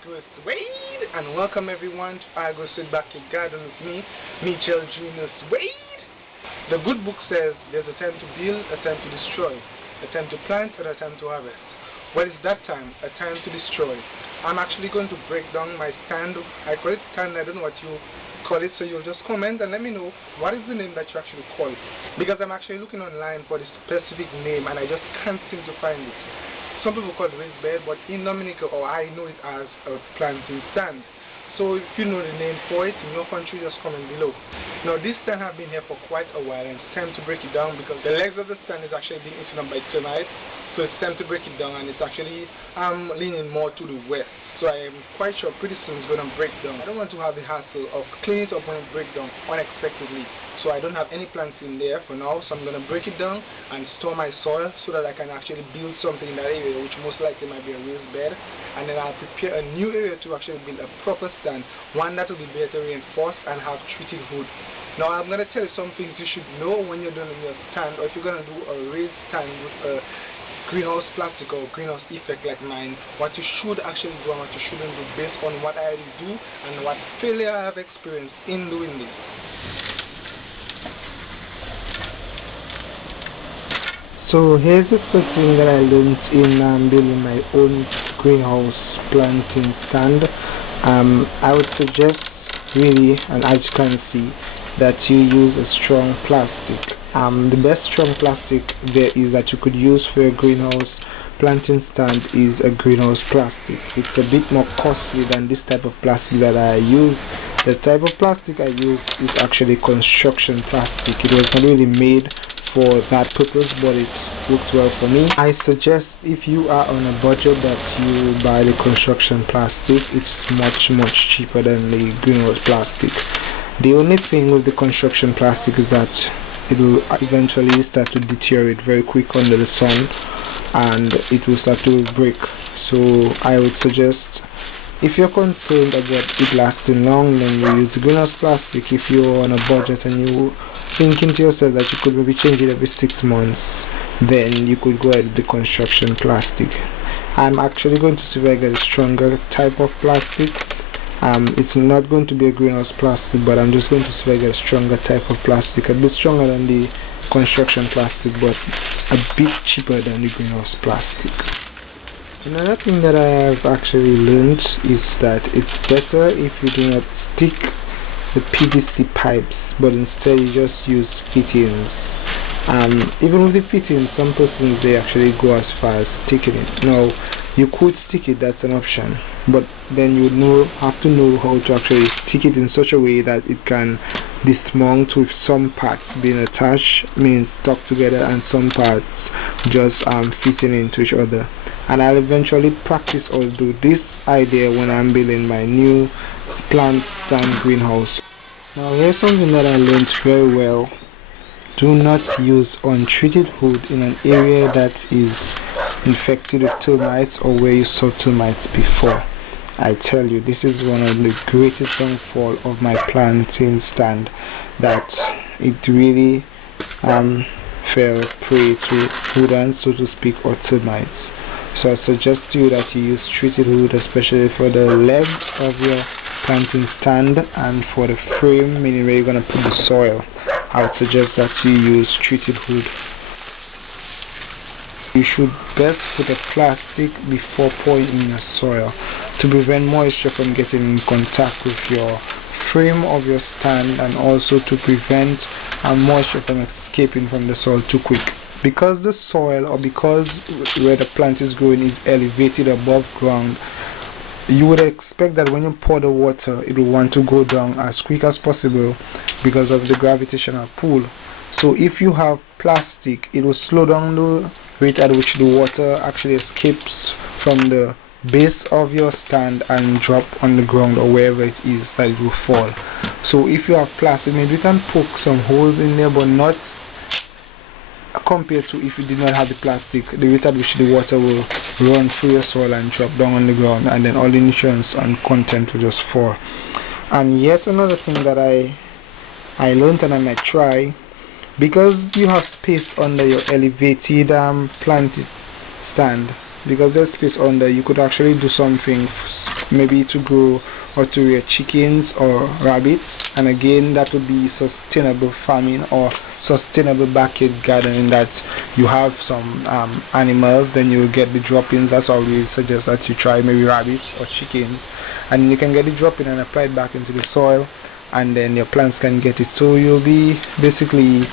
Agrosuede, and welcome everyone to Agrosuede Backyard Garden with me, Mitchell Jr. Suede. The good book says there's a time to build, a time to destroy, a time to plant, and a time to harvest. What is that time? A time to destroy. I'm actually going to break down my stand. I call it stand, I don't know what you call it, so you'll just comment and let me know what is the name that you actually call it. Because I'm actually looking online for the specific name and I just can't seem to find it. Some people call it raised bed, but in Dominica, or I know it as a planting stand. So if you know the name for it in your country, just comment below. Now this stand has been here for quite a while and it's time to break it down because the legs of the stand is actually being eaten up by termites. So it's time to break it down, and it's actually leaning more to the west. So I am quite sure pretty soon it's going to break down. I don't want to have the hassle of cleaning it up when it breaks down unexpectedly. So I don't have any plants in there for now, so I'm going to break it down and store my soil so that I can actually build something in that area, which most likely might be a raised bed. And then I'll prepare a new area to actually build a proper stand, one that will be better reinforced and have treated wood. Now I'm going to tell you some things you should know when you're doing your stand, or if you're going to do a raised stand with a greenhouse plastic or greenhouse effect like mine, what you should actually do and what you shouldn't do based on what I already do and what failure I have experienced in doing this. So here's the first thing that I learned in building my own greenhouse planting stand. I would suggest really, and as you can see, that you use a strong plastic. The best strong plastic there is that you could use for a greenhouse planting stand is a greenhouse plastic. It's a bit more costly than this type of plastic that I use. The type of plastic I use is actually construction plastic. It was not really made for that purpose, but it works well for me. I suggest if you are on a budget that you buy the construction plastic. It's much cheaper than the greenhouse plastic. The only thing with the construction plastic is that it will eventually start to deteriorate very quick under the sun and it will start to break. So I would suggest, if you're concerned about it lasting long, then you use the greenhouse plastic. If you're on a budget and you're thinking to yourself that you could maybe change it every 6 months, then you could go ahead with the construction plastic. I'm actually going to see if I get a stronger type of plastic. It's not going to be a greenhouse plastic, but I'm just going to see if I get a stronger type of plastic, a bit stronger than the construction plastic but a bit cheaper than the greenhouse plastic. Another thing that I have actually learned is that it's better if you do not stick the PVC pipes, but instead you just use fittings. Even with the fittings, some persons they actually go as far as sticking it. Now you could stick it, that's an option, but then you have to know how to actually stick it in such a way that it can dismount with some parts being attached, means stuck together, and some parts just fitting into each other. And I'll eventually practice or do this idea when I'm building my new plant stand greenhouse. Now here's something that I learned very well. Do not use untreated wood in an area that is infected with termites or where you saw termites before. I tell you, this is one of the greatest downfall of my planting stand, that it really fell prey to wood ants, so to speak, or termites. So I suggest to you that you use treated wood, especially for the legs of your planting stand and for the frame, meaning where you're going to put the soil. I would suggest that you use treated wood. You should best put a plastic before pouring in your soil to prevent moisture from getting in contact with your frame of your stand, and also to prevent moisture from escaping from the soil too quick. Because the soil, or because where the plant is growing, is elevated above ground, you would expect that when you pour the water, it will want to go down as quick as possible because of the gravitational pull. So if you have plastic, it will slow down the rate at which the water actually escapes from the base of your stand and drop on the ground or wherever it is that it will fall. So if you have plastic, maybe you can poke some holes in there, but not compared to if you did not have the plastic, the rate at which the water will run through your soil and drop down on the ground, and then all the nutrients and content will just fall. And yet another thing that I learned and I might try, because you have space under your elevated planted stand, because there's space under, you could actually do something maybe to grow or to rear chickens or rabbits. And again, that would be sustainable farming or sustainable backyard gardening, that you have some animals, then you will get the droppings. That's why we suggest that you try maybe rabbits or chickens, and you can get the dropping and apply it back into the soil, and then your plants can get it. So you'll be basically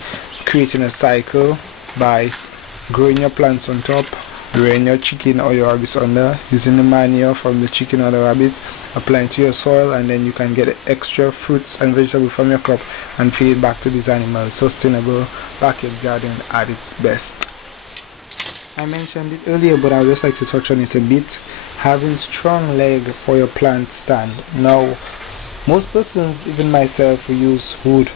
creating a cycle by growing your plants on top, rearing your chicken or your rabbits under, using the manure from the chicken or the rabbit, applying to your soil, and then you can get extra fruits and vegetables from your crop and feed it back to these animals. Sustainable backyard gardening at its best. I mentioned it earlier, but I would just like to touch on it a bit. Having strong leg for your plant stand. Now, most persons, even myself, who use wood,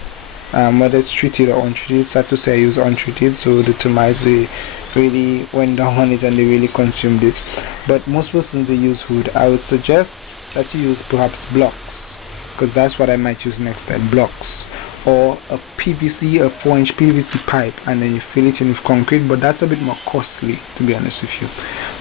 whether it's treated or untreated. Sad to say I use untreated, so the termites, they really went down on it and they really consumed it. But most persons, they use wood. I would suggest that you use perhaps blocks, because that's what I might use next time, blocks, or a PVC, a 4-inch PVC pipe, and then you fill it in with concrete. But that's a bit more costly, to be honest with you.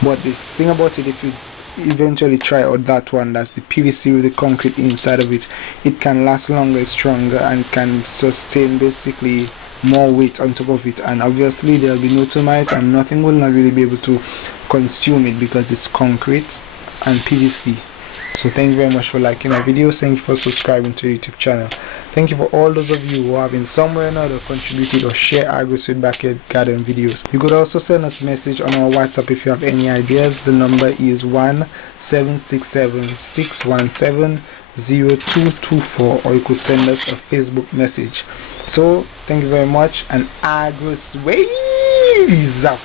But the thing about it, if you eventually try out that one, that's the PVC with the concrete inside of it, it can last longer, it's stronger, and can sustain basically more weight on top of it. And obviously there will be no termites, and nothing will not really be able to consume it because it's concrete and PVC. So thank you very much for liking my videos. Thank you for subscribing to the YouTube channel. Thank you for all those of you who have in some way or another contributed or share Agrosuede backyard garden videos. You could also send us a message on our WhatsApp if you have any ideas. The number is 1-767-617-0224, or you could send us a Facebook message. So thank you very much, and Agrosuede is out.